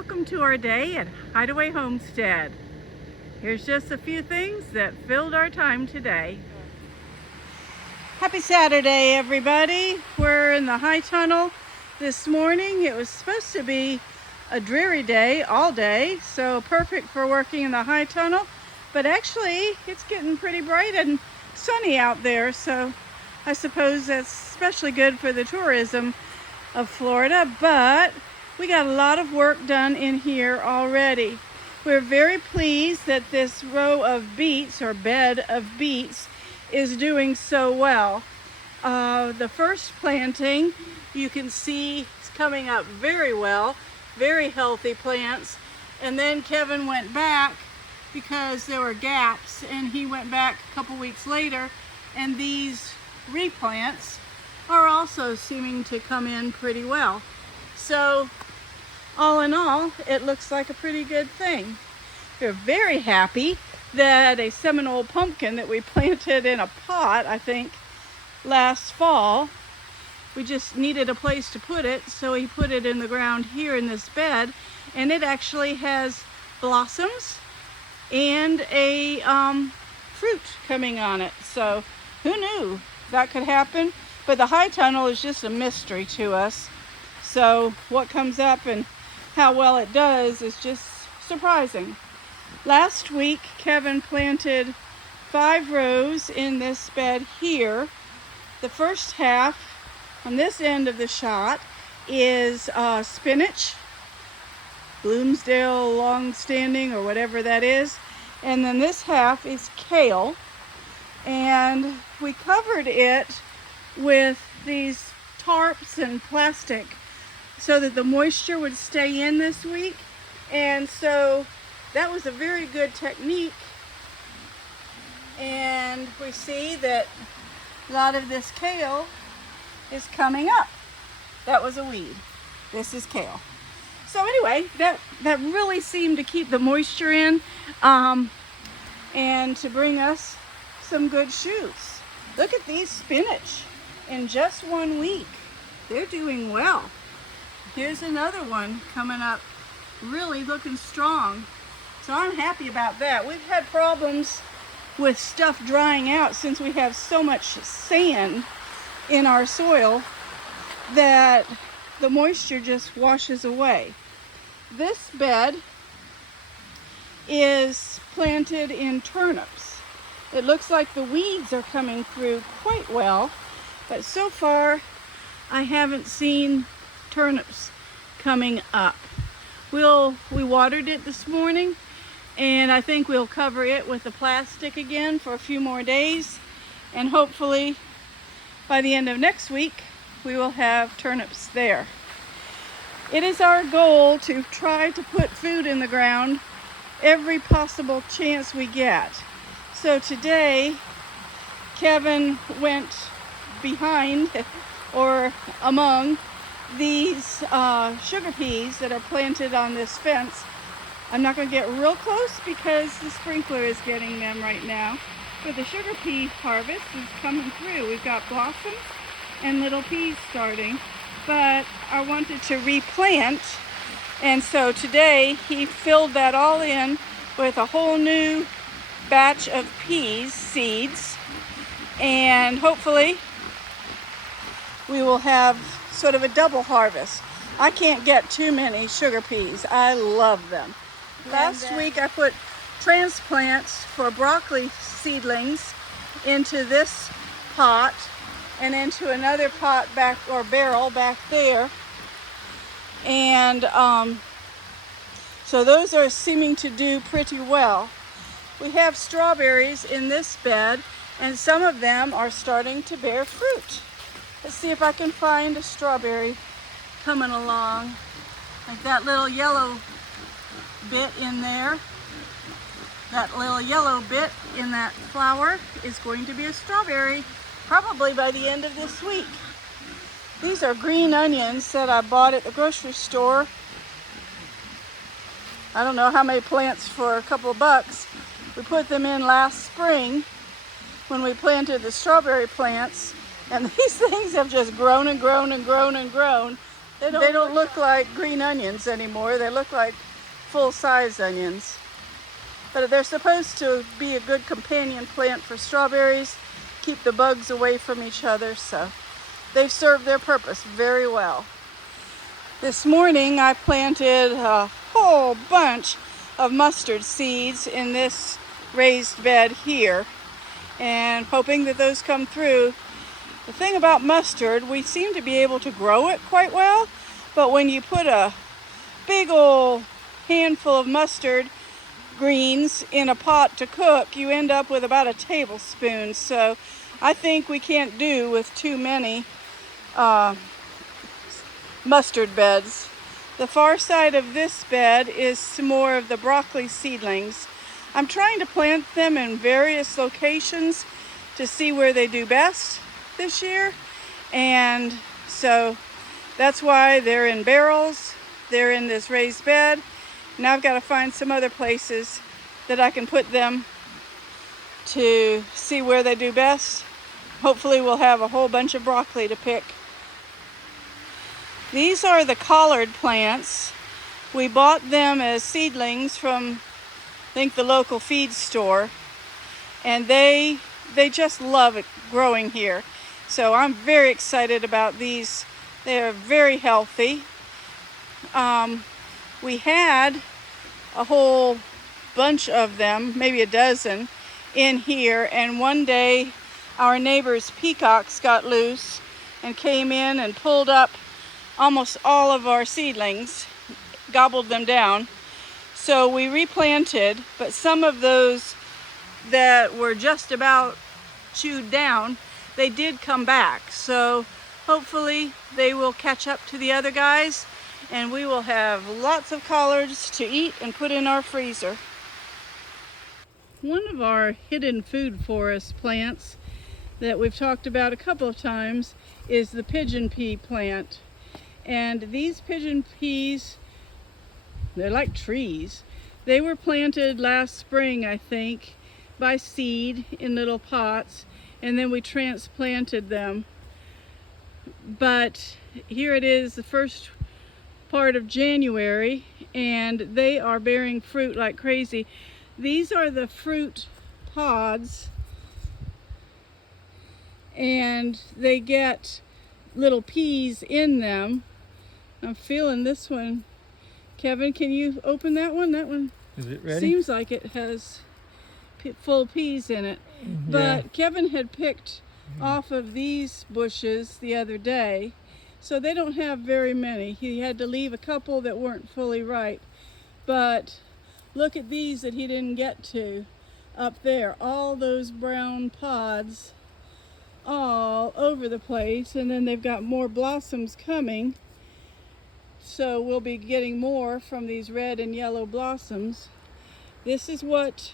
welcome to our day at Hideaway Homestead. Here's just a few things that filled our time today. Happy Saturday, everybody. We're in the high tunnel this morning. It was supposed to be a dreary day all day, so perfect for working in the high tunnel, but actually it's getting pretty bright and sunny out there, so I suppose that's especially good for the tourism of Florida. But we got a lot of work done in here already. We're very pleased that this row of beets, or bed of beets, is doing so well. The first planting, you can see it's coming up very well, very healthy plants. And then Kevin went back because there were gaps, and he went back a couple weeks later, and these replants are also seeming to come in pretty well. So all in all, it looks like a pretty good thing. We're very happy that a Seminole pumpkin that we planted in a pot, I think last fall, we just needed a place to put it, so he put it in the ground here in this bed, and it actually has blossoms and a fruit coming on it. So who knew that could happen? But the high tunnel is just a mystery to us, so what comes up and how well it does is just surprising. Last week Kevin planted 5 rows in this bed here. The first half on this end of the shot is spinach, Bloomsdale longstanding or whatever that is, and then this half is kale, and we covered it with these tarps and plastic so that the moisture would stay in this week. And so that was a very good technique, and we see that a lot of this kale is coming up. That was a weed. This is kale. So anyway, that really seemed to keep the moisture in and to bring us some good shoots. Look at these spinach in just 1 week. They're doing well. Here's another one coming up, really looking strong. So I'm happy about that. We've had problems with stuff drying out since we have so much sand in our soil that the moisture just washes away. This bed is planted in turnips. It looks like the weeds are coming through quite well, but so far I haven't seen turnips coming up. We watered it this morning, and I think we'll cover it with the plastic again for a few more days, and hopefully by the end of next week we will have turnips there. It is our goal to try to put food in the ground every possible chance we get. So today Kevin went behind or among these sugar peas that are planted on this fence. I'm not going to get real close because the sprinkler is getting them right now, but the sugar pea harvest is coming through. We've got blossoms and little peas starting, but I wanted to replant, and so today he filled that all in with a whole new batch of peas seeds, and hopefully we will have sort of a double harvest. I can't get too many sugar peas. I love them. Last week I put transplants for broccoli seedlings into this pot and into another pot back, or barrel back there, and so those are seeming to do pretty well. We have strawberries in this bed, and some of them are starting to bear fruit. Let's see if I can find a strawberry coming along. Like that little yellow bit in there. That little yellow bit in that flower is going to be a strawberry, probably by the end of this week. These are green onions that I bought at the grocery store. I don't know how many plants for a couple of bucks. We put them in last spring when we planted the strawberry plants, and these things have just grown and grown and grown and grown. They don't look like green onions anymore. They look like full-size onions. But they're supposed to be a good companion plant for strawberries, keep the bugs away from each other, so they've served their purpose very well. This morning I planted a whole bunch of mustard seeds in this raised bed here, and hoping that those come through. The thing about mustard, we seem to be able to grow it quite well, but when you put a big old handful of mustard greens in a pot to cook, you end up with about a tablespoon. So I think we can't do with too many mustard beds. The far side of this bed is some more of the broccoli seedlings. I'm trying to plant them in various locations to see where they do best this year, and so that's why they're in barrels. They're in this raised bed. Now I've got to find some other places that I can put them to see where they do best. Hopefully we'll have a whole bunch of broccoli to pick. These are the collard plants. We bought them as seedlings from, I think, the local feed store, and they just love it growing here. So I'm very excited about these. They're very healthy. We had a whole bunch of them, maybe a dozen, in here, and one day our neighbor's peacocks got loose and came in and pulled up almost all of our seedlings, gobbled them down. So we replanted, but some of those that were just about chewed down, they did come back. So hopefully they will catch up to the other guys, and we will have lots of collards to eat and put in our freezer. One of our hidden food forest plants that we've talked about a couple of times is the pigeon pea plant. And these pigeon peas, they're like trees. They were planted last spring, I think, by seed in little pots, and then we transplanted them. But here it is, the first part of January, and they are bearing fruit like crazy. These are the fruit pods, and they get little peas in them. I'm feeling this one. Kevin, can you open that one? That one is it ready? Seems like it has full peas in it. But yeah, Kevin had picked off of these bushes the other day, so they don't have very many. He had to leave a couple that weren't fully ripe. But look at these that he didn't get to up there. All those brown pods all over the place, and then they've got more blossoms coming. So we'll be getting more from these red and yellow blossoms. This is what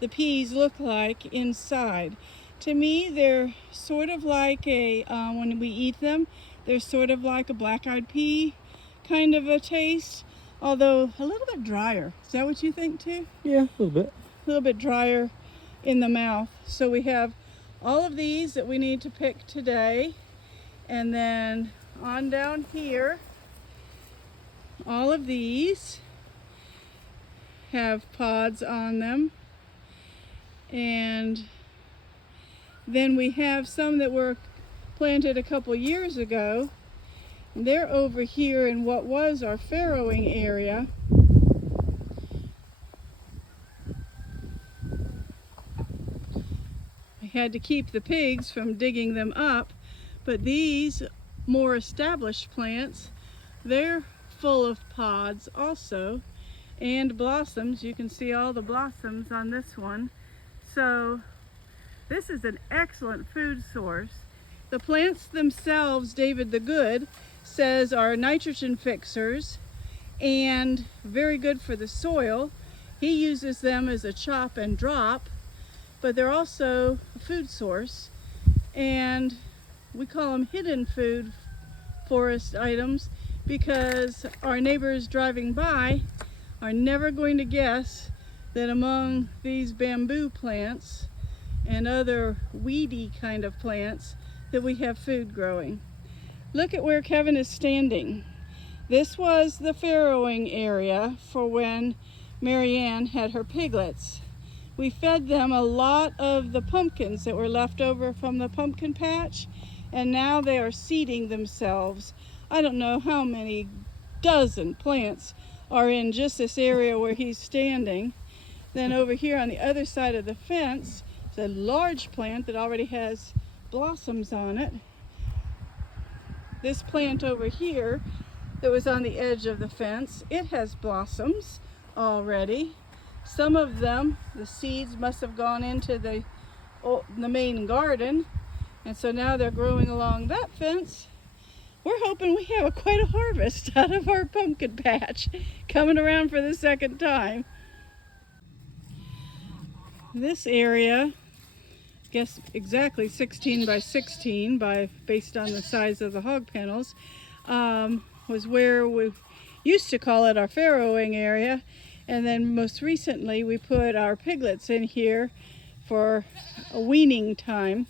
the peas look like inside. To me, they're sort of like a, when we eat them, they're sort of like a black-eyed pea kind of a taste, although a little bit drier. Is that what you think too? Yeah, a little bit. A little bit drier in the mouth. So we have all of these that we need to pick today, and then on down here, all of these have pods on them, and then we have some that were planted a couple years ago. They're over here in what was our farrowing area. I had to keep the pigs from digging them up, but these more established plants, they're full of pods also, and blossoms. You can see all the blossoms on this one. So this is an excellent food source. The plants themselves, David the Good says, are nitrogen fixers and very good for the soil. He uses them as a chop and drop, but they're also a food source, and we call them hidden food forest items because our neighbors driving by are never going to guess that among these bamboo plants and other weedy kind of plants that we have food growing. Look at where Kevin is standing. This was the farrowing area for when Marianne had her piglets. We fed them a lot of the pumpkins that were left over from the pumpkin patch, and now they are seeding themselves. I don't know how many dozen plants are in just this area where he's standing. Then over here on the other side of the fence is a large plant that already has blossoms on it. This plant over here that was on the edge of the fence, it has blossoms already. Some of them, the seeds must have gone into the main garden, and so now they're growing along that fence. We're hoping we have quite a harvest out of our pumpkin patch coming around for the second time. This area, I guess exactly 16 by 16 based on the size of the hog panels, was where we used to call it our farrowing area, and then most recently we put our piglets in here for a weaning time.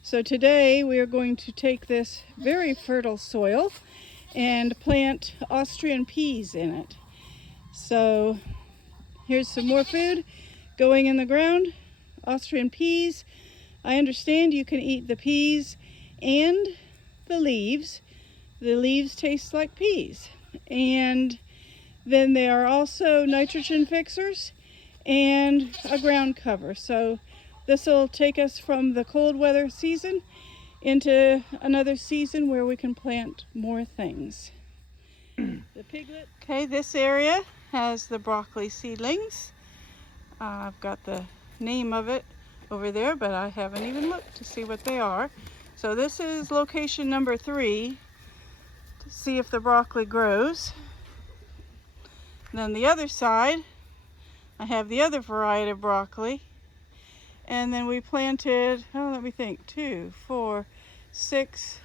So today we are going to take this very fertile soil and plant Austrian peas in it. So here's some more food going in the ground. Austrian peas. I understand you can eat the peas and the leaves. The leaves taste like peas. And then they are also nitrogen fixers and a ground cover. So this will take us from the cold weather season into another season where we can plant more things. The piglet. Okay, this area has the broccoli seedlings. I've got the name of it over there, but I haven't even looked to see what they are. So this is location number 3 to see if the broccoli grows. And then the other side, I have the other variety of broccoli. And then we planted, oh, let me think, 2, 4, 6,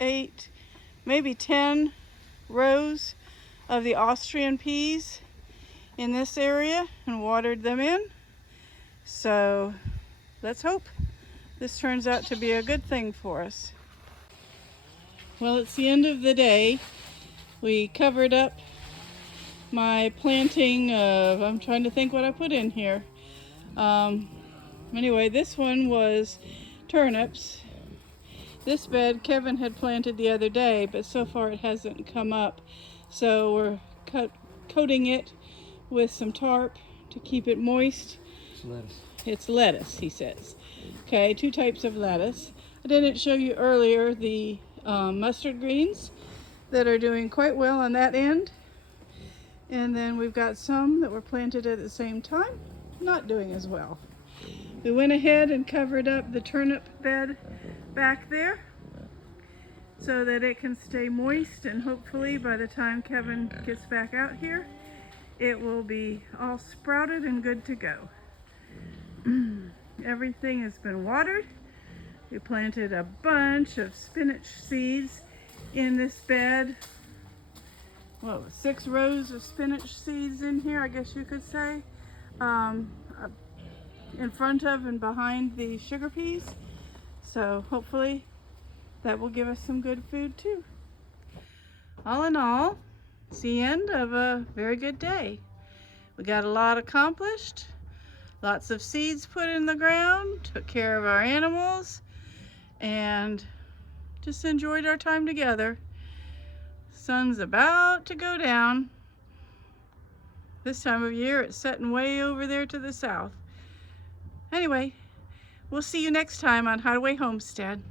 8, maybe 10 rows of the Austrian peas in this area and watered them in. So let's hope this turns out to be a good thing for us. Well, it's the end of the day. We covered up my planting of, I'm trying to think what I put in here. Anyway, this one was turnips. This bed Kevin had planted the other day, but so far it hasn't come up. So we're coating it with some tarp to keep it moist. It's lettuce. It's lettuce, he says. Okay, 2 types of lettuce. I didn't show you earlier the mustard greens that are doing quite well on that end. And then we've got some that were planted at the same time, not doing as well. We went ahead and covered up the turnip bed back there so that it can stay moist, and hopefully by the time Kevin gets back out here, it will be all sprouted and good to go. Everything has been watered. We planted a bunch of spinach seeds in this bed. Well, 6 rows of spinach seeds in here, I guess you could say. In front of and behind the sugar peas. So hopefully that will give us some good food too. All in all, it's the end of a very good day. We got a lot accomplished, lots of seeds put in the ground, took care of our animals, and just enjoyed our time together. Sun's about to go down. This time of year it's setting way over there to the south. Anyway, we'll see you next time on Hideaway Homestead.